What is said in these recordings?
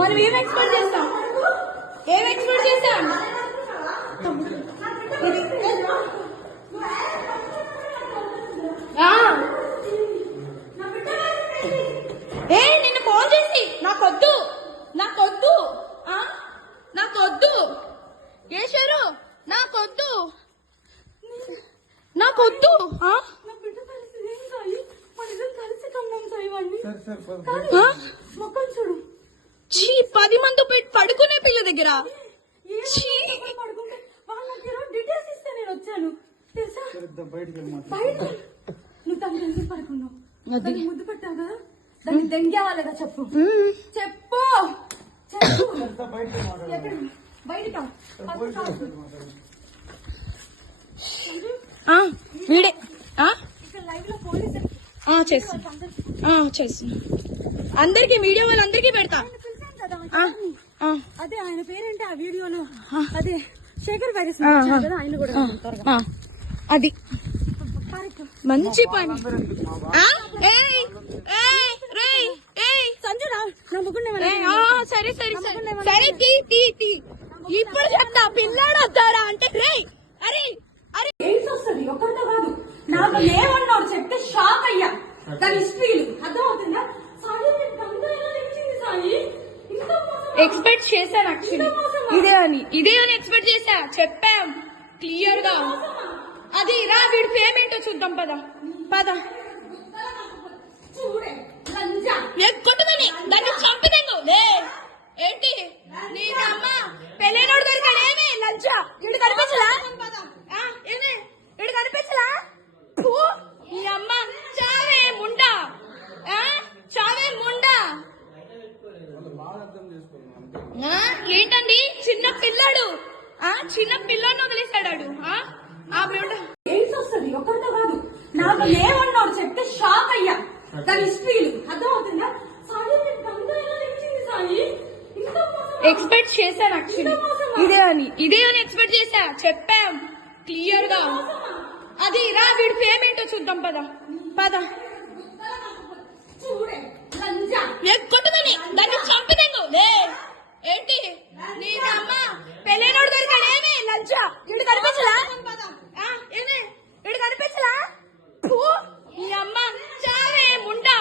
మనం ఏం ఎక్స్పెక్ట్ చేస్తాం? ఏం ఎక్స్పెక్ట్ చేస్తాం? నిన్ను ఫోన్ చేసి నాకొద్దు నాకొద్దు నాకొద్దు ఏశారు నాకొద్దు నాకొద్దు చూడు 10 మంది పడుకునే పిల్ల దగ్గర డీటెయిల్స్ ఇస్తే నేను వచ్చాను తెలుసా. నువ్వు తన ఎందుకు పడుకున్నావు? ముద్దు పెట్టావు కదా, దాన్ని దెంగేవాళ్ళగా చెప్పు చెప్పు చెప్పు. బయటకా వీడే లైవ్ లో పోలీసు చేస్తున్నా అందరికి మీడియా వాళ్ళందరికీ పెడతా. అదే ఆయన పేరేంటి ఆ వీడియోలో? అదే శేఖర్ వైరస్ కదా, ఆయన కూడా అది మంచి పని. సరే సరే సరే ఇప్పుడు చెప్తా. పిల్లాడు వస్తారా అంటే రే అరే అరే ఏం వస్తుంది ఒకరితో కాదు. నాకు లేవన్నాడు చెప్తే షాక్ అయ్యా. దాని హిస్టరీలు అర్థమవుతుందా? ఎక్స్పెక్ట్ చేశాను యాక్చువల్లీ ఇదే అని ఎక్స్పెక్ట్ చేశా. చెప్పాం క్లియర్ గా. అది రా వీడి ఫేమ్ ఏంటో చూద్దాం. పద పద ఎక్కుంటుందని దాన్ని చంపిదేంగు లే. ఏంటి నీ అమ్మ పెళ్ళైనోడు దొరికాడేమి లంచా? ఇడు కనిపించలా? ఏమే ఇడు కనిపించలా? నీ అమ్మ చావే ముండా చావే ముండా. ఏంటండి చిన్న పిల్లాడు చిన్న పిల్లని వదిలేశాడు. ఎయిడ్స్ వస్తుంది ఒకరితో కాదు. నాకు లేవన్నాడు చెప్తే షాక్ అయ్యా. దాని హిస్టరీలు అర్థమవుతుందా? ఎక్స్పెక్ట్ చేశాను యాక్చువల్లీ ఇదే అని ఎక్స్పెక్ట్ చేశా. చెప్పాం క్లియర్ గా. అది రా వీడి ఫేమ్ ఏంటో చూద్దాం. పద పద ఎక్కుంటుందని దాన్ని చంపిదేంగు లే. ఏంటి నీ అమ్మ పెళ్ళైనోడు దొరికాడేమి లంచా? ఇడు కనిపించలా? ఏమే ఇడు కనిపించలా? నీ అమ్మ చావే ముండా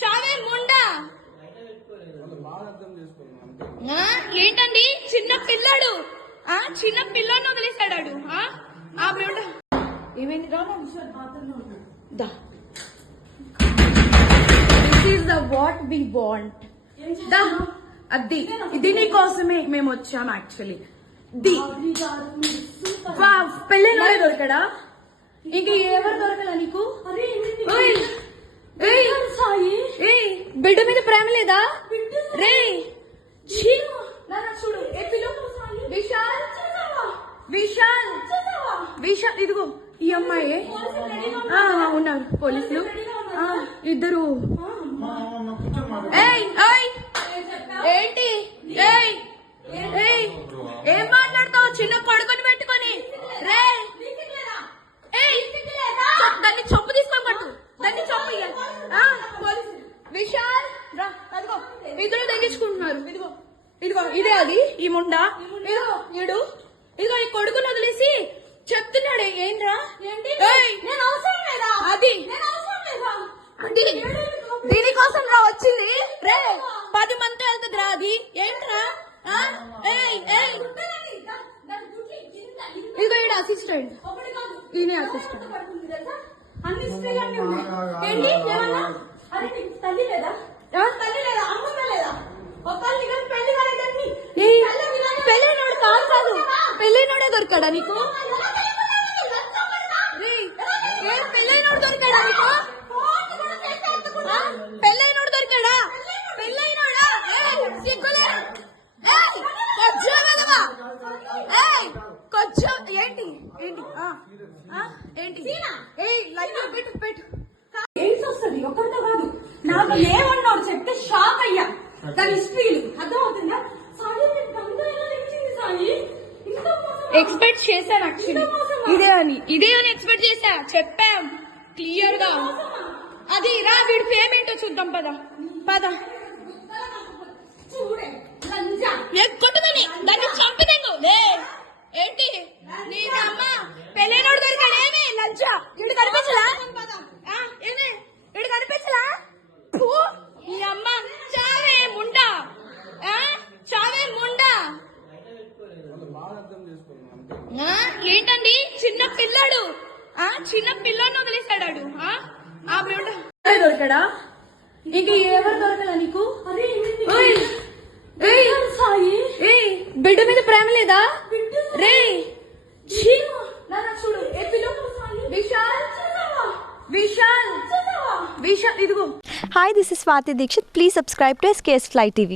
చావే ముండా. ఏంటండి చిన్న పిల్లాడు చిన్న పిల్లని వదిలేశాడు. ఏమైంది రా దా. This is the what we want. అది ఇది నీ కోసమే మేము వచ్చాం యాక్చువల్లీ. పెళ్ళైనోడే దొరికాడా? ఇంక ఎవరు దొరకలా నీకు? బిడ్డ మీద ప్రేమ లేదా రే? చూడు విశాల్ విశాల్ విశాల్ ఇదిగో ఈ అమ్మాయి ఉన్నారు పోలీసులు ఇద్దరు. ఏంటి ఏం మాట్లాడతావు? చిన్న కొడుకుని పెట్టుకొని రే. దాన్ని చంపు తీసుకొని పట్టు. దాన్ని చంపు. విశాల్ రా. అదిగో ఇద్దరు తగ్గించుకుంటున్నారు. ఇదిగో ఇదిగో ఇదే అది ఈ ముండా. ఇదిగో ఇడు ఇదిగో ఈ కొడుకుని వదిలేసి చెప్తున్నాడే. ఏంట్రా అది దీనికోసం రా వచ్చింది రే. 10 మంది వెళ్తుంది రా. అది ఏంట్రా? ఇదిగో ఈడ అసిస్టెంట్. ఈయన అసిస్టెంట్. పెళ్ళైనోడు కాదు పెళ్ళైనోడే దొరికాడా నీకు? పెళ్ళైనోడు దొరికాడా నీకు? పెళ్ళైనోడు దొరికాడా? పెళ్ళైనోడా? సిగ్గులే కొంచెం ఏంటి ఏంటి ఏంటి లైన్ పెట్టు పెట్టు. ఎయిడ్స్ వస్తుంది ఒకరితో కాదు. నాకు లేవన్నాడు చెప్తే షాక్ అయ్యా. దాని హిస్టరీలు అర్థమవుతుందా? ఎక్స్పెక్ట్ చేశాను యాక్చువల్లీ ఇదే అని ఎక్స్పెక్ట్ చేశా. చెప్పాం క్లియర్ గా. అది రా వీడి ఫేమ్ ఏంటో చూద్దాం. పద పద ఏంటండి చిన్న పిల్లాడు చిన్న పిల్లని వదిలేశాడు ఆ బిడ్డ దొరకడా ఇంక ఎవరు దొరకలా నీకు బిడ్డ మీద ప్రేమ లేదా రే చూడు విశాల్ విశాల్ విశాల్ ఇదిగో. Hi, this is Swati Dikshit. Please subscribe to SKS Fly TV.